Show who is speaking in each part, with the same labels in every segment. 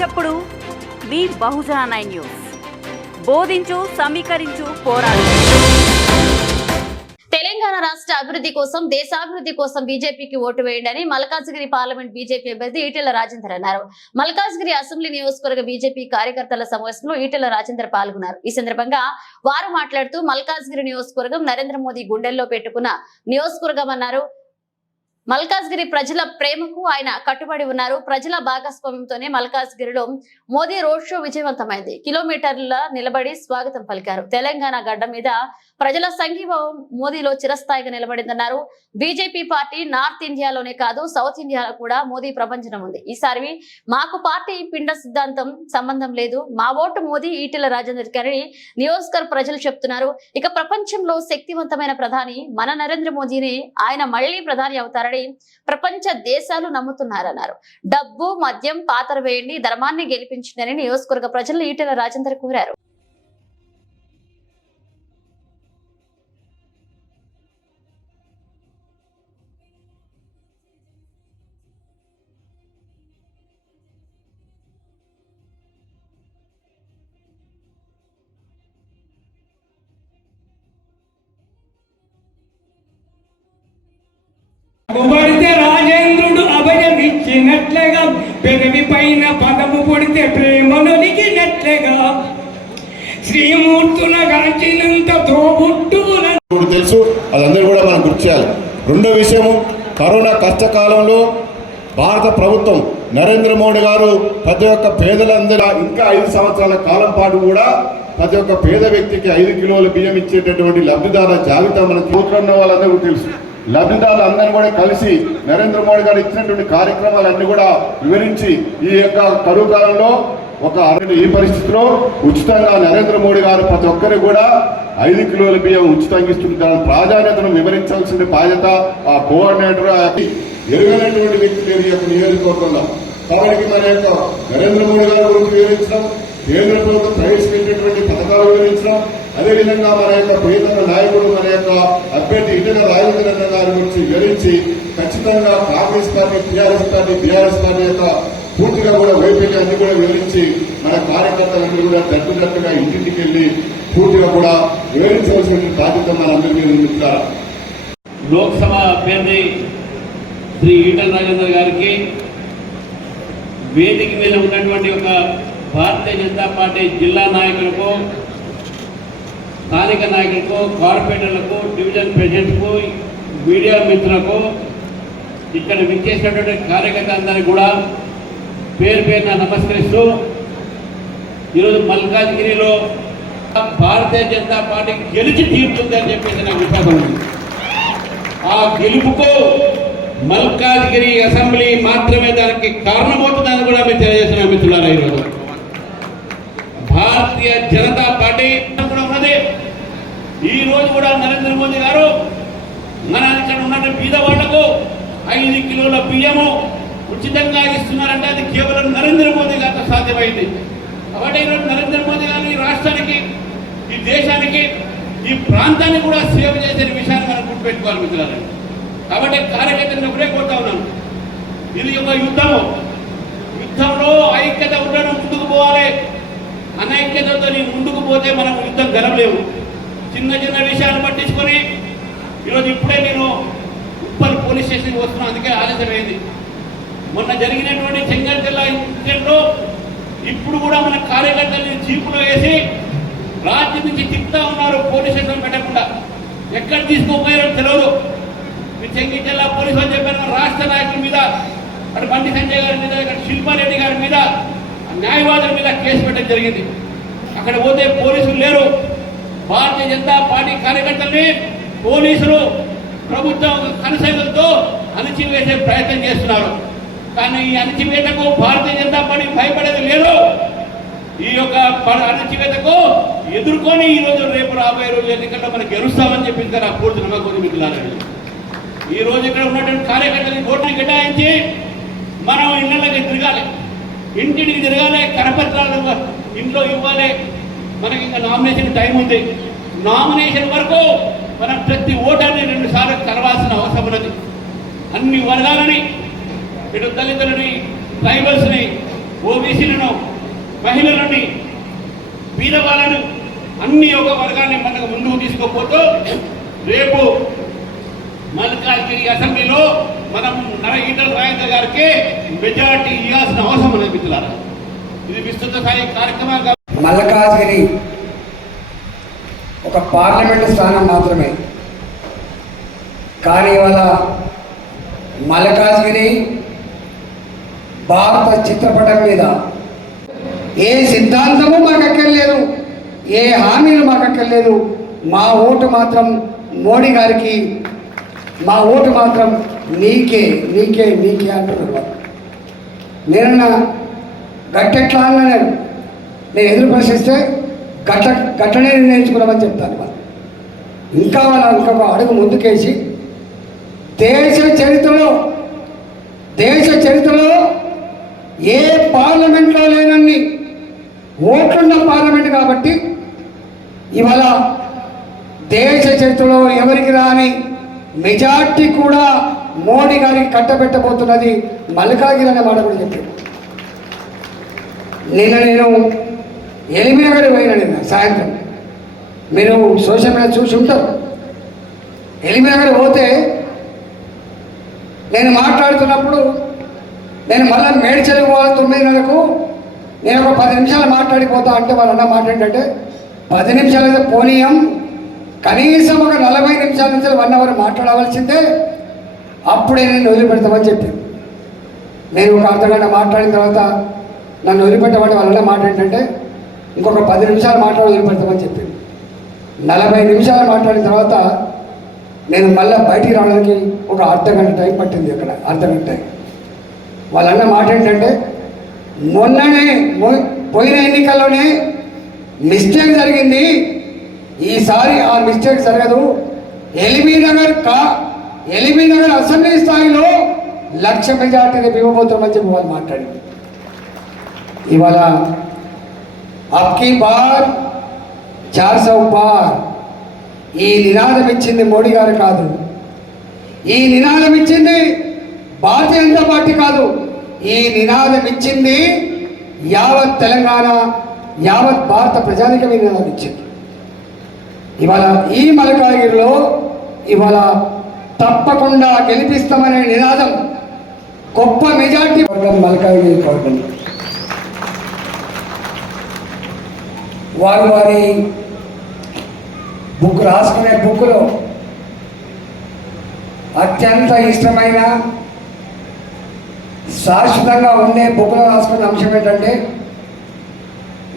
Speaker 1: చప్పుడు. మీ Bahujana nine news. బోధించు సమీకరించు పోరాడు.
Speaker 2: తెలంగాణ రాష్ట్ర అభివృద్ధి కోసం దేశాభివృద్ధి కోసం బీజేపీకి ఓటు వేయండి మల్కాజ్గిరి పార్లమెంట్ బీజేపీ అభ్యర్థి ఈటెల రాజేందర్ అన్నారు. మల్కాజ్గిరి అసెంబ్లీ నియోజకవర్గ బీజేపీ కార్యకర్తల సమావేశంలో ఈటెల రాజేందర్ పాల్గొన్నారు. ఈ సందర్భంగా వారు మాట్లాడుతూ మల్కాజ్గిరి నియోజకవర్గం నరేంద్ర మోదీ గుండెల్లో పెట్టుకున్న నియోజకవర్గం అన్నారు. మల్కాజ్గిరి ప్రజల ప్రేమకు ఆయన కట్టుబడి ఉన్నారు. ప్రజల భాగస్వామ్యంతోనే మల్కాజ్గిరిలో మోదీ రోడ్ షో విజయవంతమైంది. కిలోమీటర్ల నిలబడి స్వాగతం పలికారు. తెలంగాణ గడ్డ మీద ప్రజల సంఘీభావం మోదీలో చిరస్థాయిగా నిలబడిందన్నారు. బీజేపీ పార్టీ నార్త్ ఇండియాలోనే కాదు సౌత్ ఇండియాలో కూడా మోదీ ప్రపంచం ఉంది. ఈసారి మాకు పార్టీ పిండ సిద్ధాంతం సంబంధం లేదు. మా ఓటు మోదీ ఈటెల రాజేందర్ గారిని నియోజకవర్గ ప్రజలు చెప్తున్నారు. ఇక ప్రపంచంలో శక్తివంతమైన ప్రధాని మన నరేంద్ర మోదీని. ఆయన మళ్ళీ ప్రధాని అవుతారని ప్రపంచ దేశాలు నమ్ముతున్నారన్నారు. డబ్బు మద్యం పాతర వేయండి ధర్మాన్ని గెలిపించిందని నియోజకవర్గ ప్రజలు ఈటెల రాజేందర్ కోరారు.
Speaker 3: పడితే రాజేంద్రుడు అభయమిచ్చినట్లుగా పెదవి పైన పదము పొడితే ప్రేమనొలిగినట్లుగా శ్రీమూర్తుల గాంచినంత తోబుట్టున
Speaker 4: తెలుసు అదందరూ కూడా మనం గుర్తు చేయాలి. రెండో విషయము కరోనా కష్టకాలంలో భారత ప్రభుత్వం నరేంద్ర మోడీ గారు ప్రతి ఒక్క పేదలందరూ ఇంకా ఐదు సంవత్సరాల కాలం పాటు కూడా ప్రతి ఒక్క పేద వ్యక్తికి ఐదు కిలోల బియ్యం ఇచ్చేటటువంటి లబ్ధిదారుల జాబితా మనకు. కూతురు వాళ్ళందరూ తెలుసు. లబ్ధిదారులు అందరినీ కూడా కలిసి నరేంద్ర మోడీ గారు ఇచ్చినటువంటి కార్యక్రమాలన్నీ కూడా వివరించి ఈ యొక్క కరువు కాలంలో ఒక అరవై ఈ పరిస్థితిలో ఉచితంగా నరేంద్ర మోడీ గారు ప్రతి ఒక్కరికి కూడా ఐదు కిలోల బియ్యం ఉచితంగా ఇస్తుంది దాని ప్రాధాన్యతను వివరించాల్సిన బాధ్యత ఆ కోఆర్డినేటర్ ఆ ఎరుగనటువంటి వ్యక్తి లేని యొక్క నియోజకవర్గంలో. కాబట్టి మన యొక్క నరేంద్ర మోడీ గారి గురించి వివరించడం కేంద్ర ప్రభుత్వం అదేవిధంగా మన యొక్క ప్రియతమ నాయకుడు మన యొక్క అభ్యర్థి ఇతర రాజేంద్ర గారి గురించి వివరించి ఖచ్చితంగా Congress party TRS party BRS party యొక్క పూర్తిగా కూడా వైఫల్యం అన్ని కూడా వివరించి మన కార్యకర్తలందరూ కూడా తట్టుదట్టుగా ఇంటింటికి వెళ్ళి పూర్తిగా కూడా వివరించవలసిన బాధ్యత మనందరి మీద ఉంటున్నారు
Speaker 5: లోక్సభ అభ్యర్థి శ్రీ ఈటల రాజేందర్ గారికి వేదిక మీద ఉన్నటువంటి ఒక భారతీయ జనతా పార్టీ జిల్లా నాయకులకు స్థానిక నాయకులకు కార్పొరేటర్లకు డివిజన్ ప్రెసిడెంట్కు మీడియా మిత్రులకు ఇక్కడ విచ్చేసినటువంటి కార్యకర్త అందరికీ కూడా పేరు పేరున నమస్కరిస్తూ ఈరోజు మల్కాజ్గిరిలో భారతీయ జనతా పార్టీ గెలిచి తీరుతుంది అని చెప్పేసి నాకు విశ్వాసం ఉంది. ఆ గెలుపుకు మల్కాజ్గిరి అసెంబ్లీ మాత్రమే దానికి కారణమవుతుందని కూడా మేము తెలియజేస్తున్నాం మిత్రులారా ఈరోజు. భారతీయ జనతా పార్టీ కూడా ఈ రోజు కూడా నరేంద్ర మోదీ గారు మన ఇక్కడ ఉన్న బీద వాళ్ళకు ఐదు కిలోల బియ్యము ఉచితంగా ఇస్తున్నారంటే అది కేవలం నరేంద్ర మోదీ గారితో సాధ్యమైంది. కాబట్టి ఈరోజు నరేంద్ర మోదీ గారు ఈ రాష్ట్రానికి ఈ దేశానికి ఈ ప్రాంతాన్ని కూడా సేవ చేసే విషయాన్ని మనం గుర్తుపెట్టుకోవాలి మిత్రులారా. కాబట్టి కార్యకర్తలను ఒకటే కోరుతా ఉన్నాను. ఇది ఒక యుద్ధము. యుద్ధంలో ఐక్యత ఉండడం ముందుకు పోవాలి. అనైక్యతతో నీ ముందుకు పోతే మనం యుద్ధం గెలవలేము చిన్న చిన్న విషయాలు పట్టించుకొని ఈరోజు ఇప్పుడే నేను ఉప్పల్ పోలీస్ స్టేషన్కి వస్తున్నాను అందుకే ఆలస్యమైంది. మొన్న జరిగినటువంటి చెంగల్ జిల్లా ఇన్సిడెంట్లో ఇప్పుడు కూడా మన కార్యకర్తల్ని జీపులో వేసి రాత్రి నుంచి తిప్పుతా ఉన్నారు పోలీస్ స్టేషన్ పెట్టకుండా. ఎక్కడ తీసుకోపోయారో తెలియదు మీ చెంగి జిల్లా పోలీసు అని చెప్పారు రాష్ట్ర నాయకుల మీద అటు బండి సంజయ్ గారి మీద ఇక్కడ శిల్పారెడ్డి గారి మీద న్యాయవాదుల మీద కేసు పెట్టడం జరిగింది. అక్కడ పోతే పోలీసులు లేరు. భారతీయ జనతా పార్టీ కార్యకర్తల్ని పోలీసులు ప్రభుత్వం కనసైలతో అణచివేసే ప్రయత్నం చేస్తున్నారు. కానీ ఈ అణచివేతకు భారతీయ జనతా పార్టీ భయపడేది లేదు. ఈ యొక్క ప- అణచివేతకు ఎదుర్కొని ఈ రోజు రేపు రాబోయే రోజు ఎన్నికల్లో మనకి గెలుస్తామని చెప్పింది కదా పూర్తి నమ్మకం మిగిలినారండి ఈ రోజు ఇక్కడ ఉన్నటువంటి కార్యకర్తలు ఓట్లు కేటాయించి మనం ఇళ్ళకి తిరగాలి. ఇంటింటికి తిరగాలి కరపత్రాలు ఇంట్లో ఇవ్వాలి. మనకి ఇంకా నామినేషన్ టైం ఉంది. నామినేషన్ వరకు మనం ప్రతి ఓటర్ని రెండు సార్లు కలవాల్సిన అవసరం ఉన్నది. అన్ని వర్గాలని ఇటు దళితులని ట్రైబల్స్ని ఓబీసీలను మహిళలని పేదవాళ్ళను అన్ని ఒక వర్గాన్ని మనకు ముందుకు తీసుకుపోతూ రేపు మల్కాజ్గిరి అసెంబ్లీలో మనం నర ఈటల రాజేంద్ర గారికి మెజార్టీ ఇవ్వాల్సిన అవసరం అనేది మిత్రులారా. ఇది విస్తృత స్థాయి కార్యక్రమంగా
Speaker 6: మల్లకాజ్గిరి ఒక పార్లమెంటు స్థానం మాత్రమే. కానీ ఇవాళ మల్లకాజ్గిరి భారత చిత్రపటం మీద ఏ సిద్ధాంతము మాకు అక్కర్లేదు ఏ హామీలు మాకు అక్కర్లేదు మా ఓటు మాత్రం మోడీ గారికి మా ఓటు మాత్రం నీకే నీకే నీకే అంటున్నారు నేను నేనన్నా గట్టెట్లా అన్నాను నేను. ఎదురు ప్రశ్నిస్తే గట్ట గట్టనే నిర్ణయించుకున్నామని చెప్తాను వాళ్ళు ఇంకా వాళ్ళ ఇంకొక అడుగు ముందుకేసి దేశ చరిత్రలో దేశ చరిత్రలో ఏ పార్లమెంట్లో లేనన్ని ఓట్లున్న పార్లమెంట్ కాబట్టి ఇవాళ దేశ చరిత్రలో ఎవరికి రాని మెజార్టీ కూడా మోడీ గారికి కట్టబెట్టబోతున్నది మల్కాగిరి అనే మాట కూడా చెప్పాడు నిన్న నేను ఎలిమినగడి పోయిన నిన్న సాయంత్రం. మీరు సోషల్ మీడియా చూసి ఉంటారు. ఎలిమినగడి పోతే నేను మాట్లాడుతున్నప్పుడు నేను మళ్ళీ మేడ్చలకు పోవాలి తొమ్మిదిన్నరకు నేను ఒక పది నిమిషాలు మాట్లాడిపోతా అంటే వాళ్ళు అన్న మాట పది నిమిషాలు అయితే పోనీయం. కనీసం ఒక నలభై నిమిషాల నుంచి వన్ అవర్ మాట్లాడవలసిందే. అప్పుడే నేను వదిలిపెడతామని చెప్పింది నేను ఒక అర్ధగంట మాట్లాడిన తర్వాత నన్ను వదిలిపెట్టమంటే వాళ్ళ మాట ఏంటంటే ఇంకొక పది నిమిషాలు మాట్లాడి వదిలిపెడతామని చెప్పింది నలభై నిమిషాలు మాట్లాడిన తర్వాత నేను మళ్ళీ బయటికి రావడానికి ఒక అర్ధగంట టైం పట్టింది అక్కడ అర్ధగంట టైం. వాళ్ళన్న మాట ఏంటంటే మొన్ననే పోయిన ఎన్నికల్లోనే మిస్టేక్ జరిగింది. ఈసారి ఆ మిస్టేక్ జరగదు. ఎల్బీ నగర్ కా ఎల్బీ అసెంబ్లీ స్థాయిలో లక్ష మెజార్టీని రేపు ఇవ్వబోతున్నామని చెప్పి వాళ్ళు మాట్లాడింది. ఇవాళ అబ్కి బార్ చార్ సౌ ఈ నినాదం ఇచ్చింది మోడీ గారు కాదు. ఈ నినాదం ఇచ్చింది భారతీయ జనతా పార్టీ కాదు. ఈ నినాదం ఇచ్చింది యావత్ తెలంగాణ యావత్ భారత ప్రజానికమే నినాదం ఇచ్చింది. ఇవాళ ఈ మలకాగిరిలో ఇవాళ తప్పకుండా గెలిపిస్తామనే నినాదం గొప్ప మెజార్టీ వర్గం మలకాగిరి వర్గం వారు వారి బుక్ రాసుకునే బుక్లో అత్యంత ఇష్టమైన శాశ్వతంగా ఉండే బుక్లో రాసుకున్న అంశం ఏంటంటే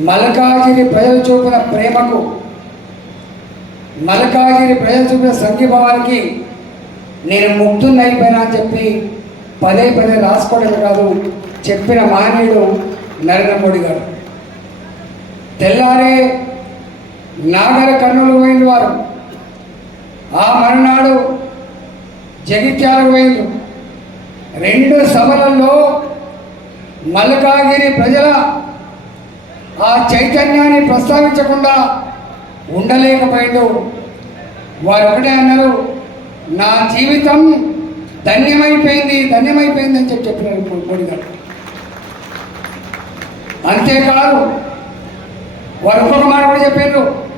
Speaker 6: మల్కాజిరి ప్రజలు చూపిన ప్రేమకు మల్కాజిరి ప్రజలు చూపిన సంఘీభావానికి నేను ముగ్ధుని అయిపోయినా అని చెప్పి పదే పదే రాసుకోవడం కాదు చెప్పిన మానవుడు నరేంద్ర మోడీ గారు. తెల్లారే నాగర కర్నూలు పోయింది వారు. ఆ మరునాడు జగిత్యాలకు పోయింది. రెండు సభలలో మల్కాగిరి ప్రజల ఆ చైతన్యాన్ని ప్రస్తావించకుండా ఉండలేకపోయిండు. వారు ఒకటే అన్నారు నా జీవితం ధన్యమైపోయింది ధన్యమైపోయింది అని చెప్పి చెప్పినారు మోడీ గారు. అంతేకాదు వారు ఇంకొక మాట కూడా చెప్పారు.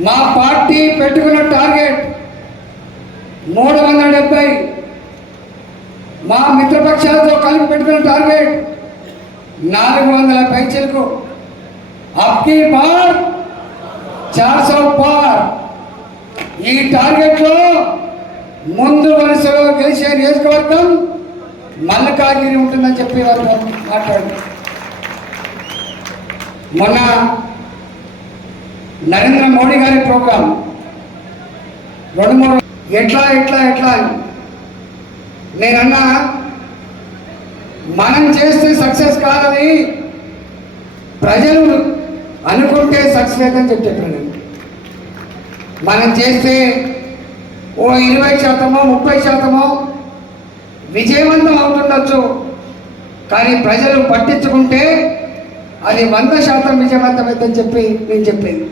Speaker 6: మా పార్టీ పెట్టుకున్న టార్గెట్ మూడు వందల డెబ్బై. మా మిత్రపక్షాలతో కలిపి పెట్టుకున్న టార్గెట్ నాలుగు వందల పైచలకు. అప్కి పార్ చార్ సో పార్ ఈ టార్గెట్లో ముందు వరుసలో గెలిచే నియోజకవర్గం మల్లికార్గిరి ఉంటుందని చెప్పి వారు మాట్లాడు మొన్న నరేంద్ర మోడీ గారి ప్రోగ్రాం రెండు మూడు ఎట్లా ఎట్లా ఎట్లా అని. నేనన్నా మనం చేస్తే సక్సెస్ కాదని ప్రజలు అనుకుంటే సక్సెస్ లేదని చెప్పి చెప్పాను నేను. మనం చేస్తే ఓ ఇరవై శాతమో ముప్పై శాతమో విజయవంతం అవుతుండొచ్చు. కానీ ప్రజలు పట్టించుకుంటే అది వంద శాతం విజయవంతమైందని చెప్పి నేను చెప్పింది.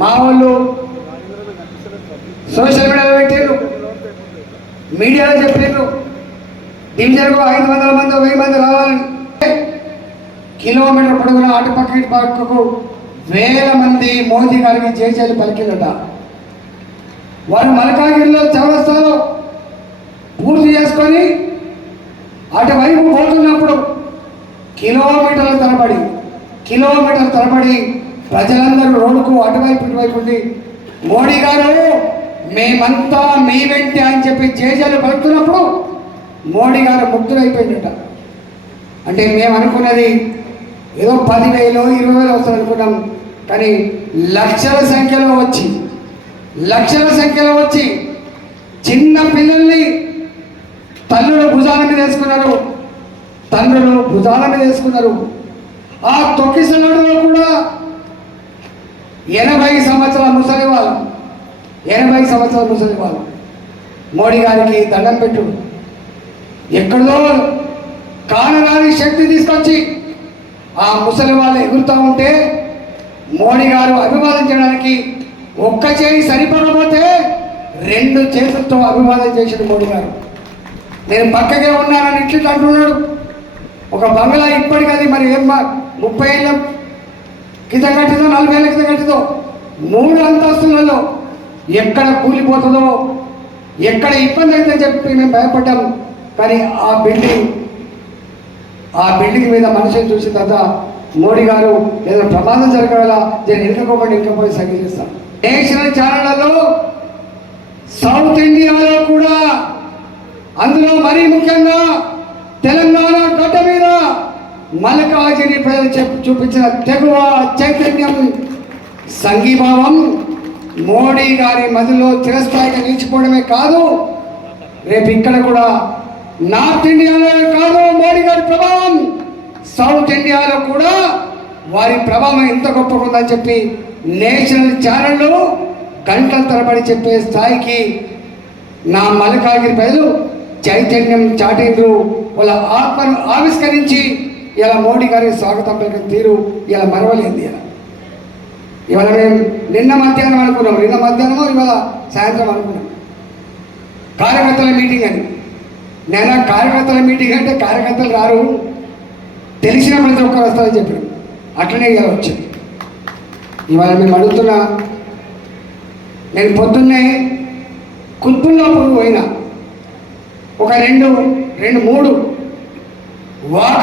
Speaker 6: మా వాళ్ళు సోషల్ మీడియాలో పెట్టారు మీడియాలో చెప్పారు డివిజన్కు ఐదు వందల మంది వెయ్యి మంది రావాలని. కిలోమీటర్ పొడవున అటుపక్క ఇటు పక్కకు వేల మంది మోదీ గారికి జేజేలు పలికిందట. వారు మలకాగిరిలో చౌరస్తాలో పూర్తి చేసుకొని అటువైపు పోతున్నప్పుడు కిలోమీటర్ల తరబడి కిలోమీటర్ తరబడి ప్రజలందరూ రోడ్డుకు అటువైపు ఇటువైపు ఉండి మోడీ గారు మేమంతా మీ వెంటే అని చెప్పి జేజేలు పలుకుతున్నప్పుడు మోడీ గారు ముక్తులైపోయిందట అంటే మేము అనుకున్నది ఏదో పదివేలు ఇరవై వేలు వస్తారు అనుకున్నాం కానీ లక్షల సంఖ్యలో వచ్చి లక్షల సంఖ్యలో వచ్చి చిన్న పిల్లల్ని తల్లులు భుజాల మీద వేసుకున్నారు తండ్రులు భుజాల మీద వేసుకున్నారు. ఆ తొక్కిసలాడులో కూడా ఎనభై సంవత్సరాల ముసలి వాళ్ళు ఎనభై సంవత్సరాల ముసలి వాళ్ళు. మోడీ గారికి దండం పెట్టు. ఎక్కడో కానరాని శక్తి తీసుకొచ్చి ఆ ముసలి వాళ్ళు ఎగురుతూ ఉంటే మోడీ గారు అభివాదం చేయడానికి ఒక్క చేయి సరిపడకపోతే రెండు చేతులతో అభివాదం చేసింది మోడీ గారు. నేను పక్కకే ఉన్నానని ఇట్లు అంటున్నాడు. ఒక బంగ్లా ఇప్పటికది మరి ఏం ముప్పై ఏళ్ళ కింద కట్టిందో నలభై ఏళ్ళ కింద కట్టిందో మూడు అంతస్తులలో ఎక్కడ కూలిపోతుందో ఎక్కడ ఇబ్బంది అయితే చెప్పి మేము భయపడ్డాం. కానీ ఆ బిల్డింగ్ ఆ బిల్డింగ్ మీద మనుషులు చూసిన తర్వాత మోడీ గారు ఏదైనా ప్రమాదం జరగడలా నేను ఇంకపోయి ఇంకపోయి సంగీతిస్తాను నేషనల్ ఛానళ్ళలో సౌత్ ఇండియాలో కూడా అందులో మరీ ముఖ్యంగా తెలంగాణ గడ్డ మీద మల్లికార్జుని ప్రజలు చెప్పు చూపించిన తెగువ చైతన్యం సంఘీభావం మోడీ గారి మదిలో చిరస్థాయిగా నిలిచిపోవడమే కాదు రేపు ఇక్కడ కూడా నార్త్ ఇండియాలో కాదు మోడీ గారి ప్రభావం. సౌత్ ఇండియాలో కూడా వారి ప్రభావం ఎంత గొప్పగా ఉందని చెప్పి నేషనల్ ఛానళ్ళు గంటల తరబడి చెప్పే స్థాయికి నా మల్లికార్జున ప్రజలు చైతన్యం చాటిండ్రు వాళ్ళ ఆత్మను ఆవిష్కరించి ఇలా మోడీ గారికి స్వాగతం పలికిన తీరు ఇలా మరవలేదు ఇలా. ఇవాళ మేము నిన్న మధ్యాహ్నం అనుకున్నాం నిన్న మధ్యాహ్నమో ఇవాళ సాయంత్రం అనుకున్నాం. కార్యకర్తల మీటింగ్ అని. నేను కార్యకర్తల మీటింగ్ అంటే కార్యకర్తలు రారు. తెలిసిన ప్రతి ఒక్కరు వస్తారని చెప్పారు. అట్లనే ఇలా వచ్చింది. ఇవాళ మేము అడుగుతున్నా నేను పొద్దున్నే కుత్బుల్లాపూర్ పోయినా ఒక రెండు రెండు మూడు వాక